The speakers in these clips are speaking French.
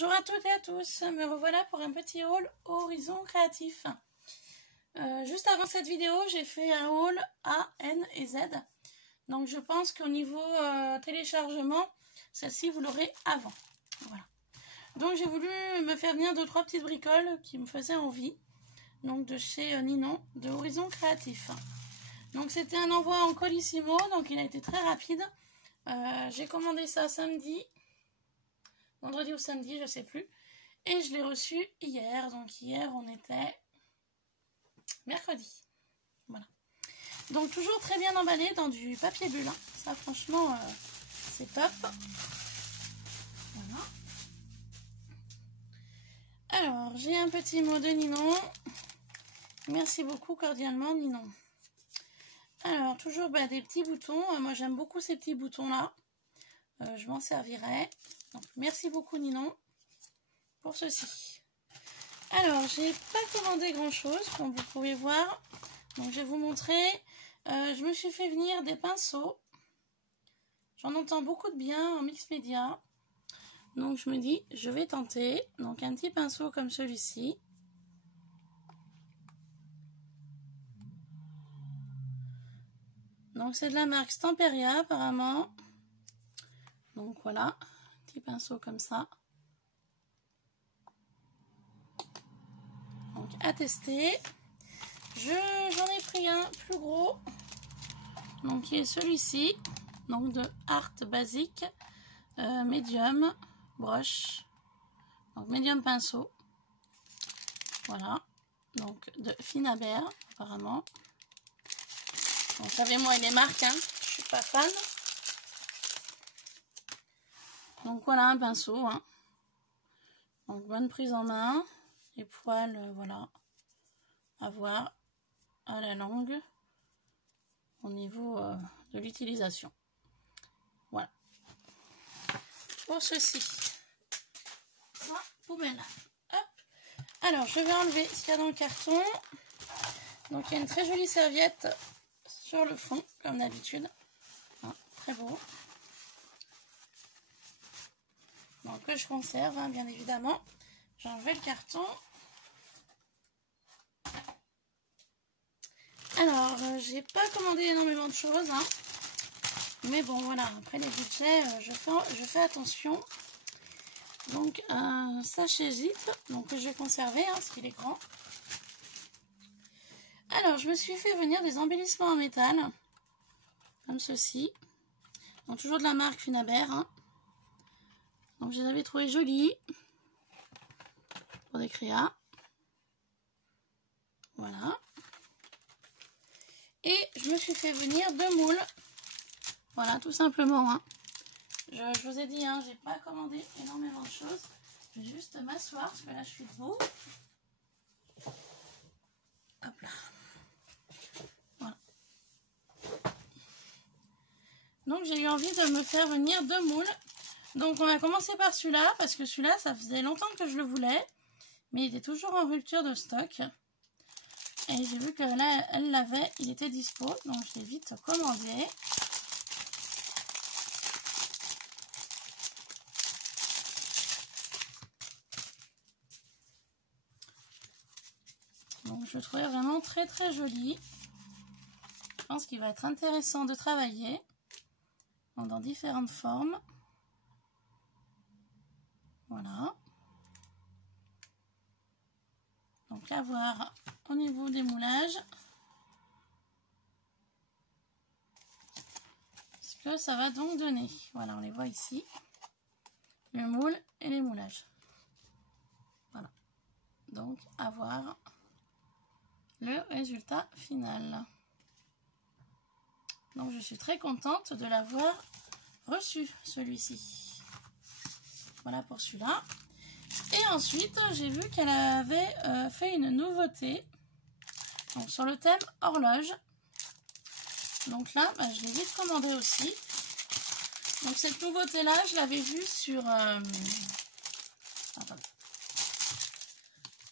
Bonjour à toutes et à tous, me revoilà pour un petit haul Horizon Créatif. Juste avant cette vidéo, j'ai fait un haul A, N et Z. Donc je pense qu'au niveau téléchargement, celle-ci vous l'aurez avant. Voilà. Donc j'ai voulu me faire venir 2-3 petites bricoles qui me faisaient envie. Donc de chez Ninon, de Horizon Créatif. Donc c'était un envoi en Colissimo, donc il a été très rapide. J'ai commandé ça samedi. Vendredi ou samedi, je sais plus. Et je l'ai reçu hier. Donc hier, on était mercredi. Voilà. Donc toujours très bien emballé dans du papier bulle. Hein. Ça, franchement, c'est top. Voilà. Alors, j'ai un petit mot de Ninon. Merci beaucoup cordialement, Ninon. Alors, toujours des petits boutons. Moi, j'aime beaucoup ces petits boutons-là. Je m'en servirai. Donc, merci beaucoup, Ninon, pour ceci. Alors, j'ai pas commandé grand chose, comme vous pouvez voir. Donc, je vais vous montrer. Je me suis fait venir des pinceaux. J'en entends beaucoup de bien en mix média. Donc, je me dis, je vais tenter. Donc, un petit pinceau comme celui-ci. Donc, c'est de la marque Stamperia, apparemment. Donc, voilà. Petit pinceau comme ça. Donc, à tester. J'en ai pris un plus gros. Donc, qui est celui-ci. Donc, de Art Basique. Medium broche. Donc, medium pinceau. Voilà. Donc, de Finaber, apparemment. Vous savez, moi, et les marques, hein, je suis pas fan. Donc, voilà un pinceau. Hein. Donc, bonne prise en main. Les poils, voilà. À voir à la longue au niveau de l'utilisation. Voilà. Pour ceci. Ah, poubelle. Hop. Alors, je vais enlever ce qu'il y a dans le carton. Donc, il y a une très jolie serviette sur le fond, comme d'habitude. Ah, très beau. Donc, que je conserve, hein, bien évidemment. J'ai enlevé le carton. Alors, j'ai pas commandé énormément de choses, hein. Mais bon, voilà, après les budgets, je fais attention. Donc, un sachet zip, donc que je vais conserver, hein, parce qu'il est grand. Alors, je me suis fait venir des embellissements en métal, comme ceci. Donc, toujours de la marque Finaber, hein. Donc, je les avais trouvés jolis pour des créas. Voilà. Et je me suis fait venir 2 moules. Voilà, tout simplement. Hein. Je vous ai dit, hein, j'ai pas commandé énormément de choses. Je vais juste m'asseoir parce que là, je suis debout. Hop là. Voilà. Donc, j'ai eu envie de me faire venir 2 moules. Donc, on va commencer par celui-là parce que celui-là, ça faisait longtemps que je le voulais. Mais il était toujours en rupture de stock. Et j'ai vu que là, elle l'avait, il était dispo. Donc, je l'ai vite commandé. Donc, je le trouvais vraiment très très joli. Je pense qu'il va être intéressant de travailler dans différentes formes. Voilà. Donc, à voir au niveau des moulages. Ce que ça va donc donner. Voilà, on les voit ici. Le moule et les moulages. Voilà. Donc, à voir le résultat final. Donc, je suis très contente de l'avoir reçu, celui-ci. Voilà pour celui-là. Et ensuite, j'ai vu qu'elle avait fait une nouveauté donc, sur le thème horloge. Donc là, je l'ai vite commandé aussi. Donc cette nouveauté-là, je l'avais vue sur... Attendez.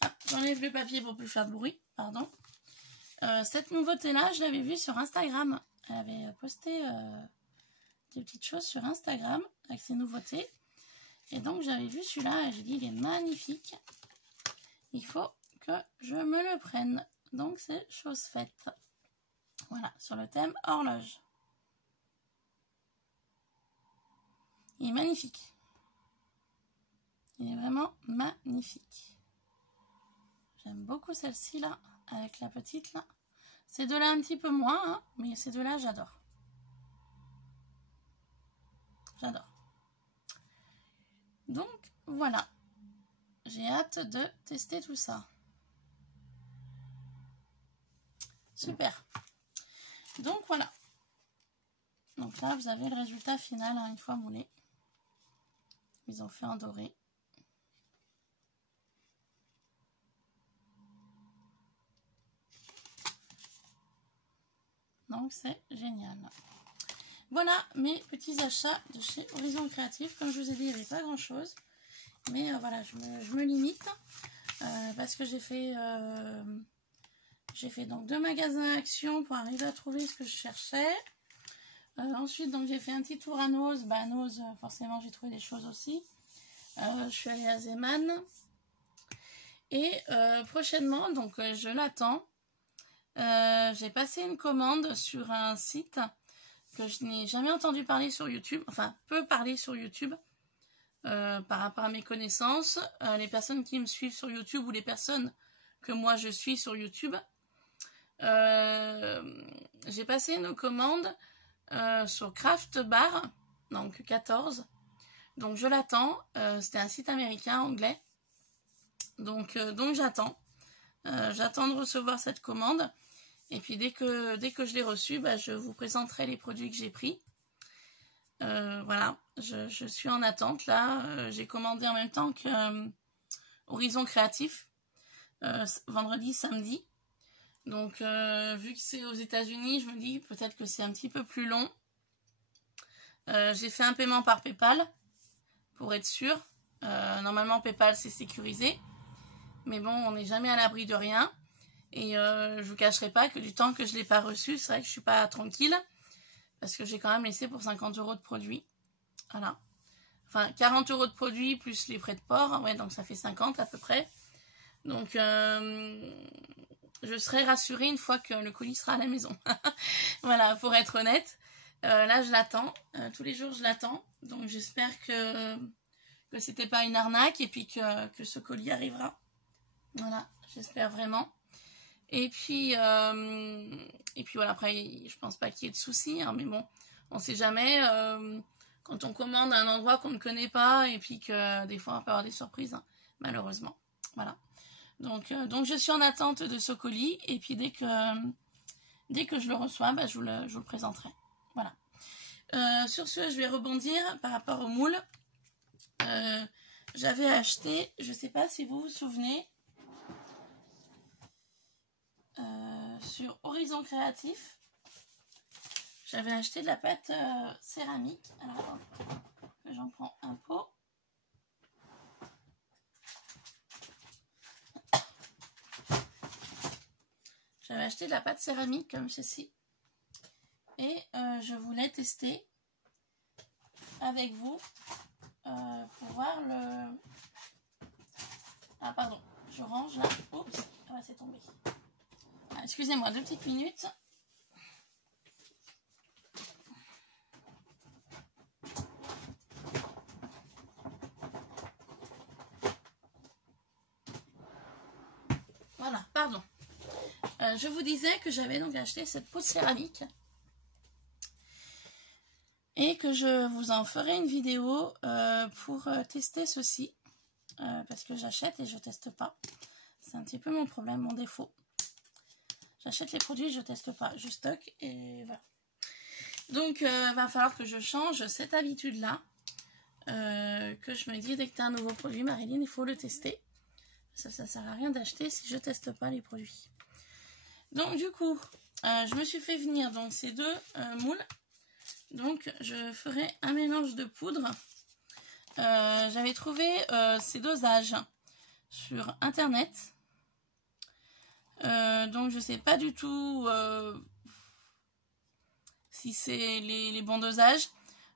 Ah, j'enlève le papier pour plus faire de bruit, pardon. Cette nouveauté-là, je l'avais vue sur Instagram. Elle avait posté des petites choses sur Instagram avec ses nouveautés. Et donc j'avais vu celui-là et j'ai dit il est magnifique. Il faut que je me le prenne. Donc c'est chose faite. Voilà, sur le thème horloge. Il est magnifique. Il est vraiment magnifique. J'aime beaucoup celle-ci là, avec la petite là. Ces deux-là un petit peu moins, hein, mais ces deux-là j'adore. J'adore. Donc voilà. J'ai hâte de tester tout ça. Super. Donc voilà. Donc là vous avez le résultat final hein, une fois moulé. Ils ont fait en doré. Donc c'est génial. Voilà mes petits achats de chez Horizon Créatif. Comme je vous ai dit, il n'y avait pas grand chose. Mais voilà, je me limite. Parce que j'ai fait donc 2 magasins Action pour arriver à trouver ce que je cherchais. Ensuite, donc j'ai fait un petit tour à Nose. Bah, à Nose, forcément, j'ai trouvé des choses aussi. Je suis allée à Zeman. Et prochainement, donc je l'attends. J'ai passé une commande sur un site que je n'ai jamais entendu parler sur YouTube, enfin peu parler sur YouTube par rapport à mes connaissances. Les personnes qui me suivent sur YouTube ou les personnes que moi je suis sur YouTube, j'ai passé une commande sur Craft Bar, donc 14. Donc je l'attends, c'était un site américain, anglais. Donc j'attends. J'attends de recevoir cette commande. Et puis dès que je l'ai reçue, bah, je vous présenterai les produits que j'ai pris. Voilà, je suis en attente là. J'ai commandé en même temps que Horizon Créatif, vendredi, samedi. Donc vu que c'est aux États-Unis, je me dis peut-être que c'est un petit peu plus long. J'ai fait un paiement par PayPal pour être sûr. Normalement PayPal c'est sécurisé. Mais bon, on n'est jamais à l'abri de rien. Et je vous cacherai pas que du temps que je ne l'ai pas reçu, c'est vrai que je suis pas tranquille. Parce que j'ai quand même laissé pour 50 € de produits. Voilà. Enfin, 40 € de produits plus les frais de port. Ouais, donc ça fait 50 à peu près. Donc, je serai rassurée une fois que le colis sera à la maison. Voilà, pour être honnête. Là, je l'attends. Tous les jours, je l'attends. Donc, j'espère que c'était pas une arnaque et puis que ce colis arrivera. Voilà, j'espère vraiment. Et puis voilà, après, je pense pas qu'il y ait de soucis, hein, mais bon, on sait jamais quand on commande à un endroit qu'on ne connaît pas et puis que des fois on peut avoir des surprises, hein, malheureusement. Voilà. Donc je suis en attente de ce colis et puis dès que je le reçois, bah, je vous le présenterai. Voilà. Sur ce, je vais rebondir par rapport au moule. J'avais acheté, je sais pas si vous vous souvenez, sur Horizon Créatif, j'avais acheté de la pâte céramique. Alors attendez, j'en prends un pot. J'avais acheté de la pâte céramique comme ceci. Et je voulais tester avec vous pour voir le... Ah pardon, je range là. Oups, ah ouais, c'est tombé. Ah, excusez-moi, 2 petites minutes. Voilà, pardon. Je vous disais que j'avais donc acheté cette peau de céramique et que je vous en ferai une vidéo pour tester ceci parce que j'achète et je teste pas. C'est un petit peu mon problème, mon défaut. J'achète les produits, je teste pas, je stocke et voilà. Donc va falloir que je change cette habitude là, que je me dis dès que tu as un nouveau produit, Marilyn, il faut le tester. Ça sert à rien d'acheter si je teste pas les produits. Donc du coup, je me suis fait venir donc ces 2 moules. Donc je ferai un mélange de poudre. J'avais trouvé ces dosages sur internet. Donc je sais pas du tout si c'est les bons dosages.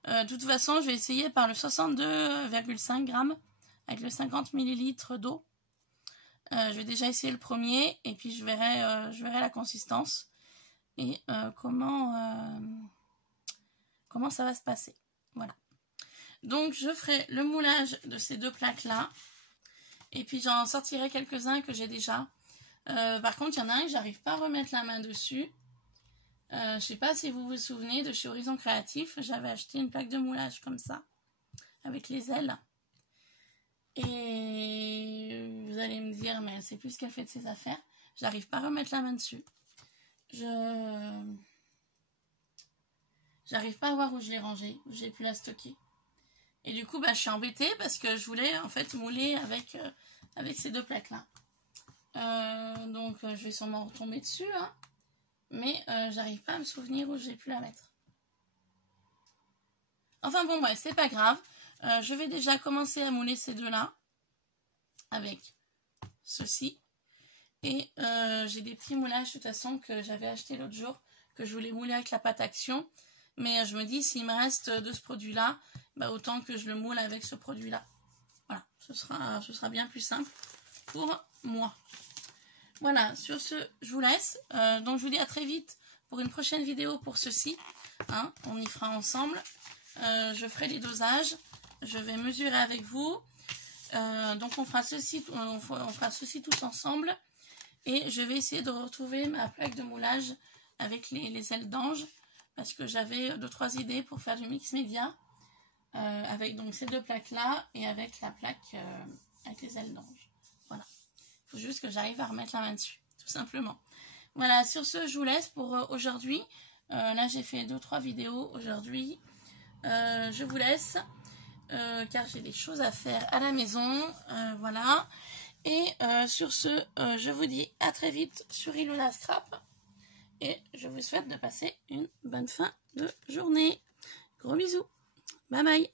De toute façon, je vais essayer par le 62,5 grammes avec le 50 ml d'eau. Je vais déjà essayer le premier et puis je verrai la consistance et comment ça va se passer. Voilà. Donc je ferai le moulage de ces deux plaques là et puis j'en sortirai quelques-uns que j'ai déjà. Par contre, il y en a un que j'arrive pas à remettre la main dessus. Je sais pas si vous vous souvenez de chez Horizon Créatif, j'avais acheté une plaque de moulage comme ça, avec les ailes. Et vous allez me dire, mais elle sait plus ce qu'elle fait de ses affaires. J'arrive pas à remettre la main dessus. J'arrive pas à voir où je l'ai rangée, où j'ai pu la stocker. Et du coup, bah, je suis embêtée parce que je voulais en fait mouler avec ces deux plaques-là. Donc, je vais sûrement retomber dessus, hein. Mais j'arrive pas à me souvenir où j'ai pu la mettre. Enfin bon, bref, c'est pas grave. Je vais déjà commencer à mouler ces deux-là avec ceci. Et j'ai des petits moulages de toute façon que j'avais acheté l'autre jour, que je voulais mouler avec la pâte Action. Mais je me dis, s'il me reste de ce produit-là, bah, autant que je le moule avec ce produit-là. Voilà, ce sera bien plus simple pour moi. Voilà, sur ce, je vous laisse. Donc, je vous dis à très vite pour une prochaine vidéo pour ceci. Hein, on y fera ensemble. Je ferai les dosages. Je vais mesurer avec vous. Donc, on fera ceci tous ensemble. Et je vais essayer de retrouver ma plaque de moulage avec les ailes d'ange. Parce que j'avais 2-3 idées pour faire du mix média. Avec donc ces deux plaques-là et avec la plaque avec les ailes d'ange. Voilà. Il faut juste que j'arrive à remettre la main dessus, tout simplement. Voilà, sur ce, je vous laisse pour aujourd'hui. Là, j'ai fait 2-3 vidéos aujourd'hui. Je vous laisse, car j'ai des choses à faire à la maison. Voilà. Et sur ce, je vous dis à très vite sur Ilona Scrap. Et je vous souhaite de passer une bonne fin de journée. Gros bisous. Bye bye.